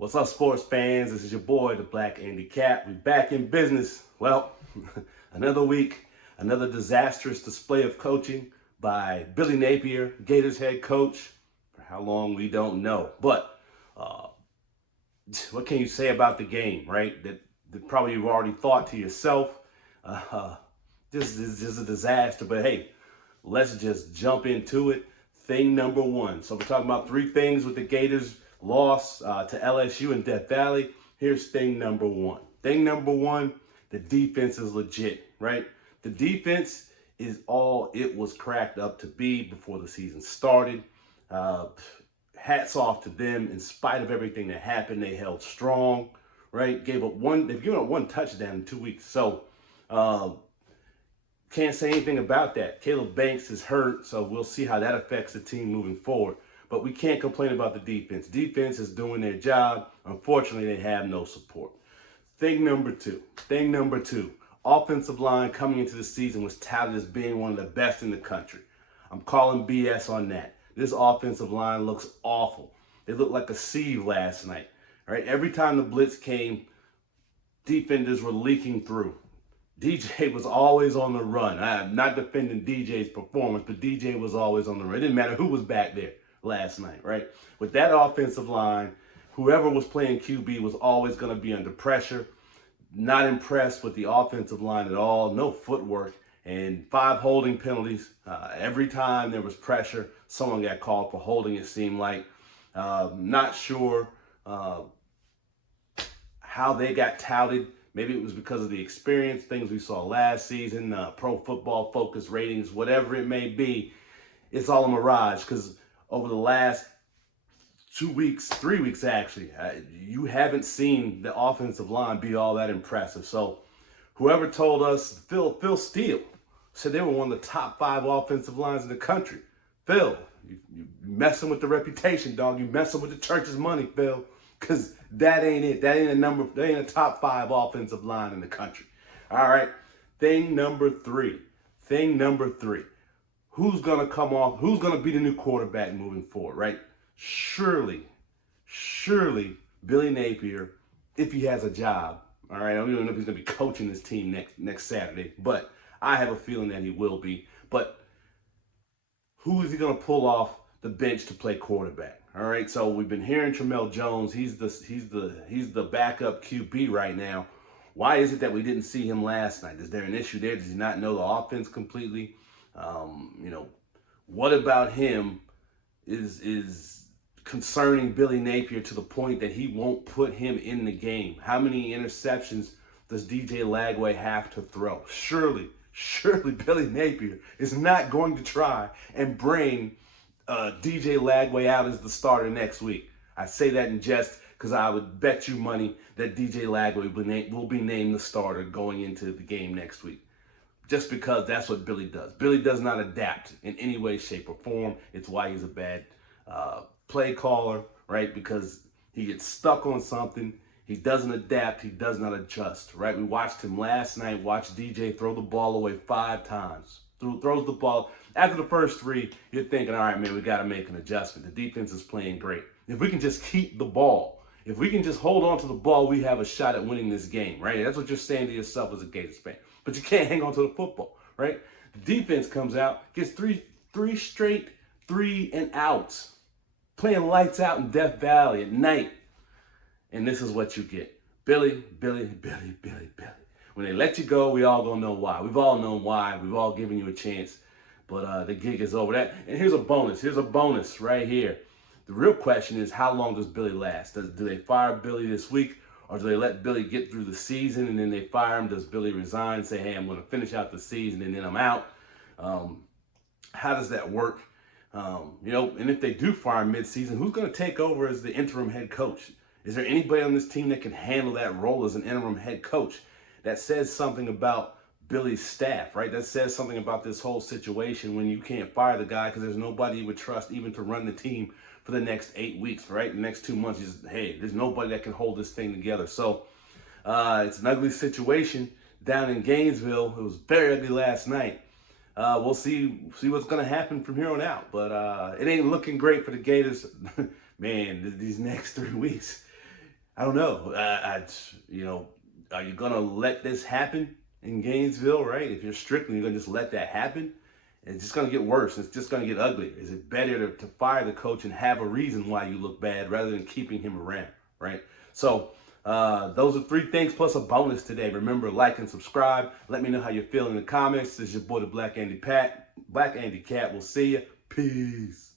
What's up, sports fans? This is your boy, the Black Andy Cat. We back in business. Well, another week, another disastrous display of coaching by Billy Napier, Gators head coach. For how long, we don't know. But what can you say about the game, right? That probably you've already thought to yourself. This is just a disaster. But hey, let's just jump into it. Thing number one. So we're talking about three things with the Gators loss to LSU in Death Valley. Here's thing number one. Thing number one, the defense is legit, right? The defense is all it was cracked up to be before the season started. Hats off to them. In spite of everything that happened, they held strong, right? They've given up one touchdown in 2 weeks. So can't say anything about that. Caleb Banks is hurt, so we'll see how that affects the team moving forward. But we can't complain about the defense. Defense is doing their job. Unfortunately, they have no support. Thing number two. Offensive line coming into the season was touted as being one of the best in the country. I'm calling BS on that. This offensive line looks awful. They looked like a sieve last night. All right, every time the blitz came, defenders were leaking through. DJ was always on the run. I'm not defending DJ's performance, but DJ was always on the run. It didn't matter who was back there last night, right? With that offensive line, whoever was playing QB was always going to be under pressure. Not impressed with the offensive line at all. No footwork and 5 holding penalties. Every time there was pressure, someone got called for holding, it seemed like. Not sure how they got touted. Maybe it was because of the experience, things we saw last season, Pro Football Focus ratings, whatever it may be. It's all a mirage because over the last 2 weeks, 3 weeks actually, you haven't seen the offensive line be all that impressive. So whoever told us, Phil Steele, said they were one of the top 5 offensive lines in the country. Phil, you messing with the reputation, dog. You messing with the church's money, Phil. Because that ain't it. That ain't a top 5 offensive line in the country. All right. Thing number three. Who's going to come off? Who's going to be the new quarterback moving forward, right? Surely, Billy Napier, if he has a job, all right, I don't even know if he's going to be coaching this team next Saturday, but I have a feeling that he will be. But who is he going to pull off the bench to play quarterback? All right, so we've been hearing Tramel Jones. He's the backup QB right now. Why is it that we didn't see him last night? Is there an issue there? Does he not know the offense completely? What about him is concerning Billy Napier to the point that he won't put him in the game? How many interceptions does DJ Lagway have to throw? Surely Billy Napier is not going to try and bring DJ Lagway out as the starter next week. I say that in jest because I would bet you money that DJ Lagway will be named the starter going into the game next week. Just because that's what Billy does. Billy does not adapt in any way, shape, or form. It's why he's a bad play caller, right? Because he gets stuck on something. He doesn't adapt. He does not adjust, right? We watched him last night, watch DJ throw the ball away 5 times. Throws the ball. After the first 3, you're thinking, all right, man, we got to make an adjustment. The defense is playing great. If we can just keep the ball, if we can just hold on to the ball, we have a shot at winning this game, right? That's what you're saying to yourself as a Gators fan. But you can't hang on to the football, right? The defense comes out, gets three straight 3-and-outs, playing lights out in Death Valley at night. And this is what you get. Billy. When they let you go, we all gonna know why. We've all known why. We've all given you a chance. But the gig is over. And here's a bonus right here. The real question is, how long does Billy last? Do they fire Billy this week? Or do they let Billy get through the season and then they fire him? Does Billy resign, say, hey, I'm going to finish out the season and then I'm out? How does that work? And if they do fire him mid-season, who's going to take over as the interim head coach? Is there anybody on this team that can handle that role as an interim head coach? That says something about Billy's staff, right? That says something about this whole situation when you can't fire the guy because there's nobody you would trust even to run the team for the next 8 weeks, right? The next 2 months, hey, there's nobody that can hold this thing together. So it's an ugly situation down in Gainesville. It was very ugly last night. We'll see what's going to happen from here on out. But it ain't looking great for the Gators. Man, these next 3 weeks, I don't know. You know, are you gonna let this happen in Gainesville, right? If you're Strickland, you're gonna just let that happen. It's just gonna get worse. It's just gonna get uglier. Is it better to fire the coach and have a reason why you look bad rather than keeping him around, right? So those are 3 things plus a bonus today. Remember, like and subscribe. Let me know how you're feeling in the comments. This is your boy, the Black Andy Cat. We'll see you. Peace.